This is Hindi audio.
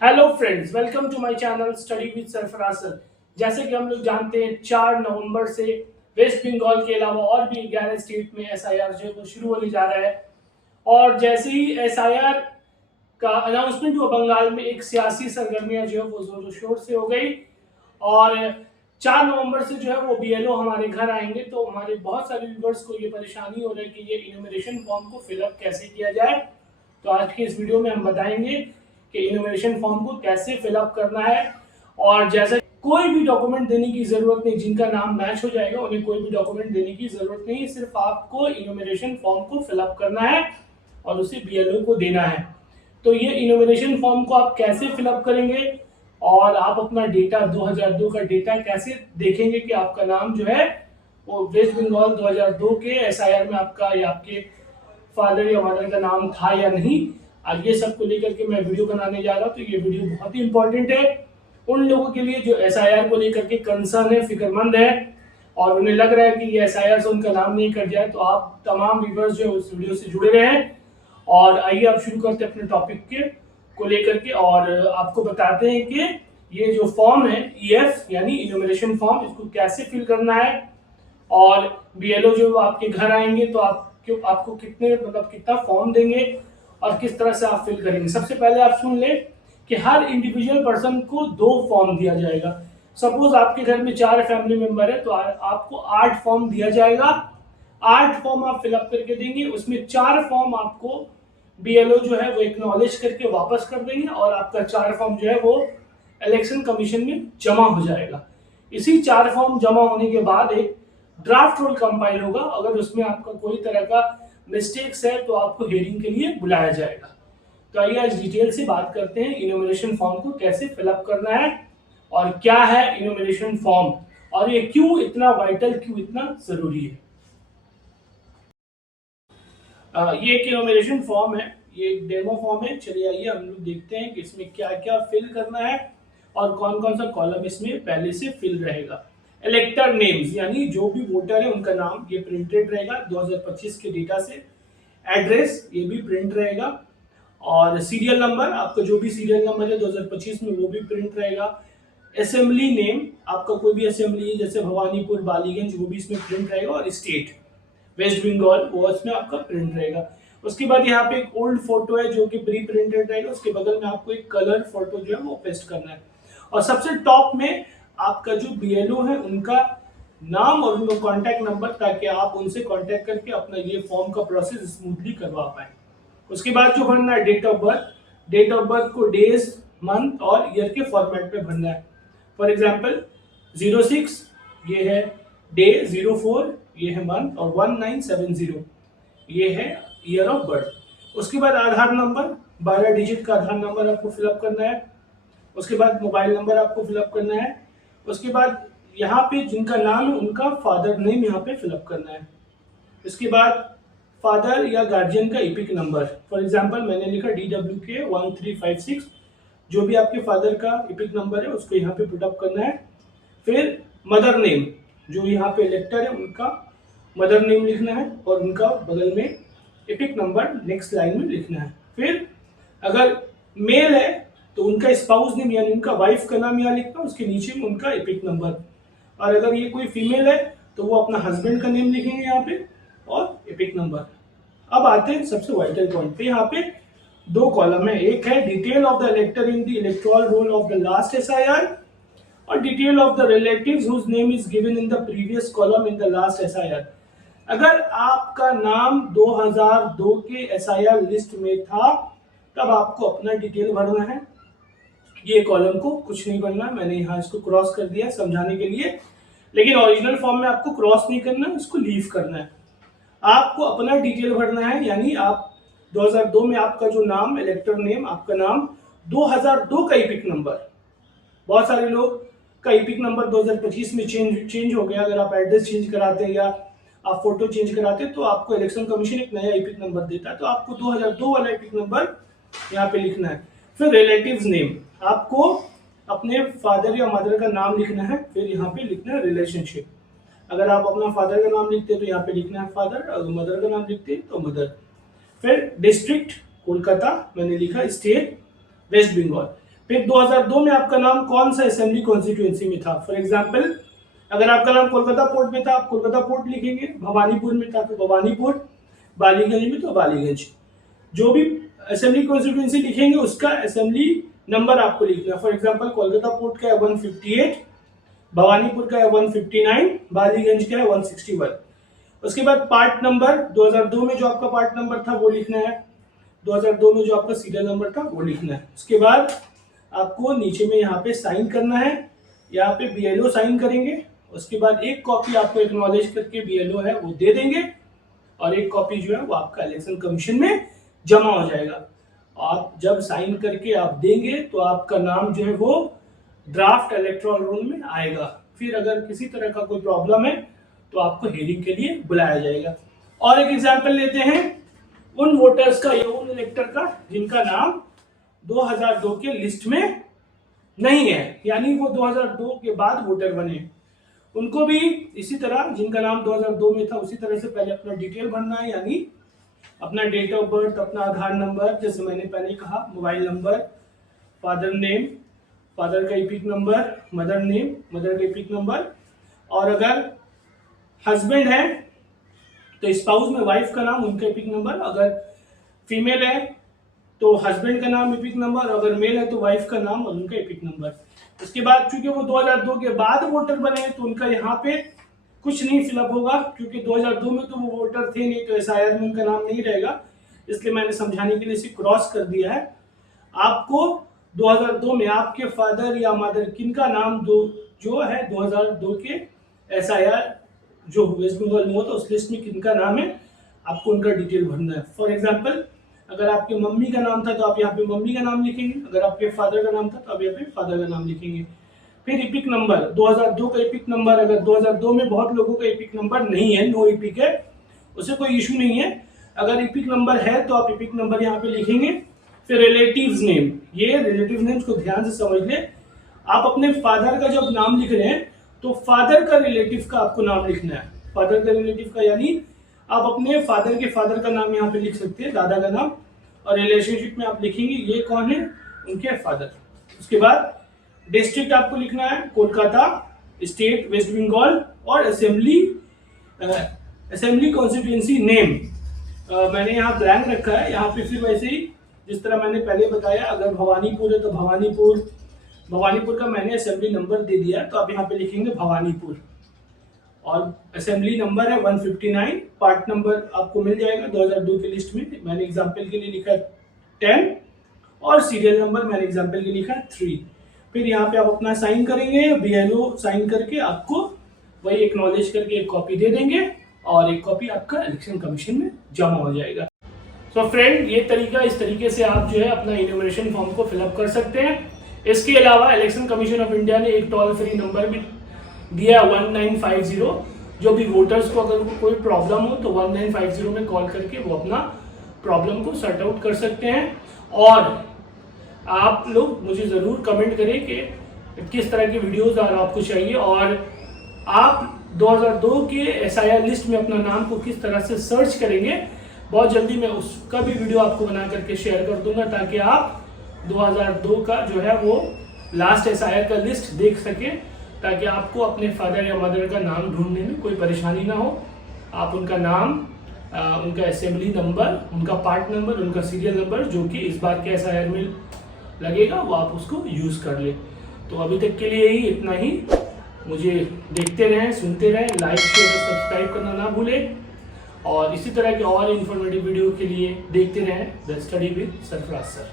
Hello friends, welcome to my channel study with Sarfaraz sir. जैसे कि हम लोग जानते हैं 4 नवंबर से वेस्ट बंगाल के अलावा और भी 11 स्टेट में एसआईआर जो है वो शुरू होने जा रहा है। और जैसे ही एसआईआर का अनाउंसमेंट हुआ, बंगाल में एक सियासी सरगर्मियां जो है वो जोरों शोर से हो गई। और 4 नवंबर से जो है वो बीएलओ हमारे घर आएंगे। तो हमारे बहुत सारे व्यूवर्स को ये परेशानी हो रही है कि ये इन्यूमरेशन फॉर्म को फिलअप कैसे किया जाए। तो आज के इस वीडियो में हम बताएंगे कि इन्यूमरेशन फॉर्म को कैसे फिलअप करना है। और जैसे कोई भी डॉक्यूमेंट देने की जरूरत नहीं, जिनका नाम मैच हो जाएगा उन्हें कोई भी डॉक्यूमेंट देने की जरूरत नहीं, सिर्फ आपको इन्यूमरेशन फॉर्म को फिलअप करना है और उसे बीएलओ को देना है। तो ये इन्यूमरेशन फॉर्म को आप कैसे फिलअप करेंगे और आप अपना डेटा 2002 का डेटा कैसे देखेंगे कि आपका नाम जो है वो वेस्ट बंगाल 2002 के एसआईआर में आपका या आपके फादर या मदर का नाम था या नहीं। आज ये सब को लेकर के मैं वीडियो बनाने जा रहा हूँ। तो ये वीडियो बहुत ही इंपॉर्टेंट है उन लोगों के लिए जो एसआईआर को लेकर के कंसर्न है, फिक्रमंद है और उन्हें लग रहा है कि ये एसआईआर से उनका नाम नहीं कट जाए। तो आप तमाम व्यूअर्स जो है उस वीडियो से जुड़े रहे हैं। और आइए आप शुरू करते हैं अपने टॉपिक के को लेकर के और आपको बताते हैं कि ये जो फॉर्म है ईएफ यानी इन्यूमरेशन फॉर्म, इसको कैसे फिल करना है। और बीएलओ जो आपके घर आएंगे तो आपको कितने कितना फॉर्म देंगे और किस तरह से आप फिल करेंगे। सबसे पहले आप सुन ले कि हर इंडिविजुअल पर्सन को 2 फॉर्म दिया जाएगा। सपोज आपके घर में 4 फैमिली मेंबर है तो आपको 8 फॉर्म दिया जाएगा। 8 फॉर्म आप फिलअप करके देंगे, उसमें 4 फॉर्म आपको बीएलओ जो है वो एक्नॉलेज करके वापस कर देंगे और आपका 4 फॉर्म जो है वो इलेक्शन कमीशन में जमा हो जाएगा। इसी 4 फॉर्म जमा होने के बाद एक ड्राफ्ट रोल कंपाइल होगा। अगर उसमें आपका कोई तरह का मिस्टेक्स है तो आपको हियरिंग के लिए बुलाया जाएगा। तो आइए आज डिटेल से बात करते हैं इन्यूमरेशन फॉर्म को कैसे फिलअप करना है और क्या है इन्यूमरेशन फॉर्म और ये क्यों इतना वाइटल, क्यों इतना जरूरी है। ये एक इन्यूमरेशन फॉर्म है, ये एक डेमो फॉर्म है। चलिए आइए हम लोग देखते हैं कि इसमें क्या क्या फिल करना है और कौन कौन सा कॉलम इसमें पहले से फिल रहेगा। इलेक्टर नेम्स यानी जो भी वोटर है उनका नाम ये प्रिंटेड रहेगा 2025 के डेटा से। एड्रेस ये भी प्रिंट रहेगा और सीरियल नंबर, आपका जो भी सीरियल नंबर है 2025 में वो भी प्रिंट रहेगा। असेंबली नेम, आपका कोई भी असेंबली जैसे भवानीपुर, बालीगंज, वो भी इसमें प्रिंट रहेगा। और स्टेट वेस्ट बंगाल वो इसमें आपका प्रिंट रहेगा। उसके बाद यहाँ पे एक ओल्ड फोटो है जो कि प्री प्रिंटेड रहेगा। उसके बगल में आपको एक कलर फोटो जो है वो पेस्ट करना है। और सबसे टॉप में आपका जो बीएलओ है उनका नाम और उनका कॉन्टैक्ट नंबर, ताकि आप उनसे कॉन्टैक्ट करके अपना ये फॉर्म का प्रोसेस स्मूथली करवा पाए। उसके बाद जो भरना है date of birth, date of birth को डेज, मंथ और ईयर के फॉर्मेट में भरना है। फॉर एग्जाम्पल 06 ये है डे, 04 ये है मंथ और 1970 ये है ईयर ऑफ बर्थ। उसके बाद आधार नंबर, 12 डिजिट का आधार नंबर आपको फिलअप करना है। उसके बाद मोबाइल नंबर आपको फिलअप करना है। उसके बाद यहाँ पे जिनका नाम है उनका फादर नेम यहाँ पे फिलअप करना है। इसके बाद फादर या गार्जियन का इपिक नंबर, फॉर एग्जांपल मैंने लिखा DWK 1356, जो भी आपके फादर का इपिक नंबर है उसको यहाँ पे पुटअप करना है। फिर मदर नेम, जो यहाँ पे इलेक्टर है उनका मदर नेम लिखना है और उनका बगल में इपिक नंबर नेक्स्ट लाइन में लिखना है। फिर अगर मेल है तो उनका स्पाउस नेम यानी उनका वाइफ का नाम यहाँ लिखना, उसके नीचे में उनका एपिक नंबर। और अगर ये कोई फीमेल है तो वो अपना हस्बैंड का नेम लिखेंगे यहाँ पे और एपिक नंबर। अब आते हैं सबसे वाइटल पॉइंट पे। यहाँ पे 2 कॉलम है, एक है detail of the elector in the electoral roll of the last SIR और detail of the relatives whose name is given in the previous column in the last SIR. अगर आपका नाम 2002 के एसआईआर लिस्ट में था तब आपको अपना डिटेल भरना है। ये कॉलम को कुछ नहीं करना, मैंने यहाँ इसको क्रॉस कर दिया समझाने के लिए, लेकिन ओरिजिनल फॉर्म में आपको क्रॉस नहीं करना, इसको लीव करना है। आपको अपना डिटेल भरना है, यानी आप 2002 में आपका जो नाम, इलेक्टर नेम, आपका नाम, 2002 का इपिक नंबर। बहुत सारे लोग का इपिक नंबर 2025 में चेंज हो गया। अगर आप एड्रेस चेंज कराते हैं या आप फोटो चेंज कराते हैं तो आपको इलेक्शन कमीशन एक नया इपिक नंबर देता है, तो आपको 2002 वाला इपिक नंबर यहाँ पे लिखना है। फिर रिलेटिव्स नेम, आपको अपने फादर या मदर का नाम लिखना है। फिर यहाँ पे लिखना है रिलेशनशिप। अगर आप अपना फादर का नाम लिखते हैं तो यहाँ पे लिखना है फादर, अगर मदर का नाम लिखते हैं तो मदर। फिर डिस्ट्रिक्ट कोलकाता मैंने लिखा, स्टेट वेस्ट बंगाल। फिर 2002 में आपका नाम कौन सा असेंबली कॉन्स्टिट्यूएंसी में था। फॉर एग्जाम्पल अगर आपका नाम कोलकाता पोर्ट में था, आप कोलकाता पोर्ट लिखेंगे, भवानीपुर में था तो भवानीपुर, बालीगंज में तो बालीगंज। जो भी असेंबली कॉन्स्टिट्यूएंसी लिखेंगे उसका असेंबली नंबर आपको लिखना है। फॉर एग्जाम्पल कोलकाता पोर्ट का है 158, भवानीपुर का है 159, बालीगंज का है 161। उसके बाद पार्ट नंबर 2002 में जो आपका पार्ट नंबर था वो लिखना है, 2002 में जो आपका सीरियल नंबर था वो लिखना है। उसके बाद आपको नीचे में यहाँ पे साइन करना है, यहाँ पे BLO साइन करेंगे। उसके बाद एक कॉपी आपको एक्नॉलेज करके BLO है वो दे देंगे, और एक कॉपी जो है वो आपका इलेक्शन कमीशन में जमा हो जाएगा। आप जब साइन करके आप देंगे तो आपका नाम जो है वो ड्राफ्ट इलेक्टोरल रोल में आएगा। फिर अगर किसी तरह का कोई प्रॉब्लम है तो आपको हियरिंग के लिए बुलाया जाएगा। और एक एग्जाम्पल लेते हैं उन वोटर्स का या उन इलेक्टर का जिनका नाम 2002 के लिस्ट में नहीं है, यानी वो 2002 के बाद वोटर बने। उनको भी इसी तरह जिनका नाम 2002 में था उसी तरह से पहले अपना डिटेल भरना है, यानी अपना डेट ऑफ बर्थ, अपना आधार नंबर, जैसे मैंने पहले कहा, mobile number, father name, father का EPIC number, mother name, mother का एपिक नंबर, और अगर हस्बैंड है तो स्पाउस में वाइफ का नाम, उनका एपिक नंबर, अगर फीमेल है तो हस्बैंड का नाम, एपिक नंबर, अगर मेल है तो वाइफ का नाम और उनका एपिक नंबर। उसके बाद चूंकि वो 2002 के बाद वोटर बने हैं तो उनका यहाँ पे कुछ नहीं फिलअप होगा, क्योंकि 2002 में तो वो वोटर थे नहीं, तो SIR में उनका नाम नहीं रहेगा, इसलिए मैंने समझाने के लिए इसे क्रॉस कर दिया है। आपको 2002 में आपके फादर या मदर किनका नाम जो है 2002 के SIR जो वेस्ट बंगाल में होता है उस लिस्ट में किनका नाम है, आपको उनका डिटेल भरना है। फॉर एग्जाम्पल अगर आपके मम्मी का नाम था तो आप यहाँ पे मम्मी का नाम लिखेंगे, अगर आपके फादर का नाम था तो आप यहाँ पे फादर का नाम लिखेंगे। फिर एपिक नंबर 2002 का एपिक नंबर, अगर 2002 में बहुत लोगों का एपिक नंबर नहीं है, नो एपिक है, उसे कोई इशू नहीं है। अगर एपिक नंबर है तो आप एपिक नंबर यहाँ पे लिखेंगे। फिर रिलेटिव्स नेम, ये रिलेटिव नेम्स को ध्यान से समझ ले। आप अपने फादर का जब नाम लिख रहे हैं तो फादर का रिलेटिव का आपको नाम लिखना है, फादर का रिलेटिव का, यानी आप अपने फादर के फादर का नाम यहाँ पे लिख सकते हैं, दादा का नाम, और रिलेशनशिप में आप लिखेंगे ये कौन है, उनके फादर। उसके बाद डिस्ट्रिक्ट आपको लिखना है कोलकाता, स्टेट वेस्ट बंगाल, और असेंबली कॉन्स्टिट्यूएंसी नेम मैंने यहाँ ब्लैंक रखा है। यहाँ पे फिर वैसे ही जिस तरह मैंने पहले बताया, अगर भवानीपुर है तो भवानीपुर का मैंने असेंबली नंबर दे दिया, तो आप यहाँ पे लिखेंगे भवानीपुर, और असेंबली नंबर है 159, पार्ट नंबर आपको मिल जाएगा 2002 की लिस्ट में, मैंने एग्जाम्पल के लिए लिखा 10, और सीरियल नंबर मैंने एग्जाम्पल के लिए लिखा 3। फिर यहाँ पे आप अपना साइन करेंगे, BLO साइन करके आपको वही एक्नॉलेज करके एक कॉपी दे देंगे, और एक कॉपी आपका इलेक्शन कमीशन में जमा हो जाएगा। सो फ्रेंड, ये तरीका, इस तरीके से आप जो है अपना इन्यूमरेशन फॉर्म को फिलअप कर सकते हैं। इसके अलावा इलेक्शन कमीशन ऑफ इंडिया ने एक टोल फ्री नंबर भी दिया 1950, जो भी वोटर्स को अगर कोई प्रॉब्लम हो तो 1950 में कॉल करके वो अपना प्रॉब्लम को सॉर्ट आउट कर सकते हैं। और आप लोग मुझे ज़रूर कमेंट करें कि किस तरह की वीडियोस आपको चाहिए, और आप 2002 के SIR लिस्ट में अपना नाम को किस तरह से सर्च करेंगे। बहुत जल्दी मैं उसका भी वीडियो आपको बना करके शेयर कर दूंगा, ताकि आप 2002 का जो है वो लास्ट SIR का लिस्ट देख सकें, ताकि आपको अपने फादर या मदर का नाम ढूंढने में कोई परेशानी ना हो। आप उनका नाम, उनका असेंबली नंबर, उनका पार्ट नंबर, उनका सीरियल नंबर जो कि इस बार के SIR में लगेगा, वो आप उसको यूज़ कर ले। तो अभी तक के लिए ही इतना ही। मुझे देखते रहें, सुनते रहें, लाइक शेयर और सब्सक्राइब करना ना भूलें, और इसी तरह के और इन्फॉर्मेटिव वीडियो के लिए देखते रहें the study with Sarfaraz sir.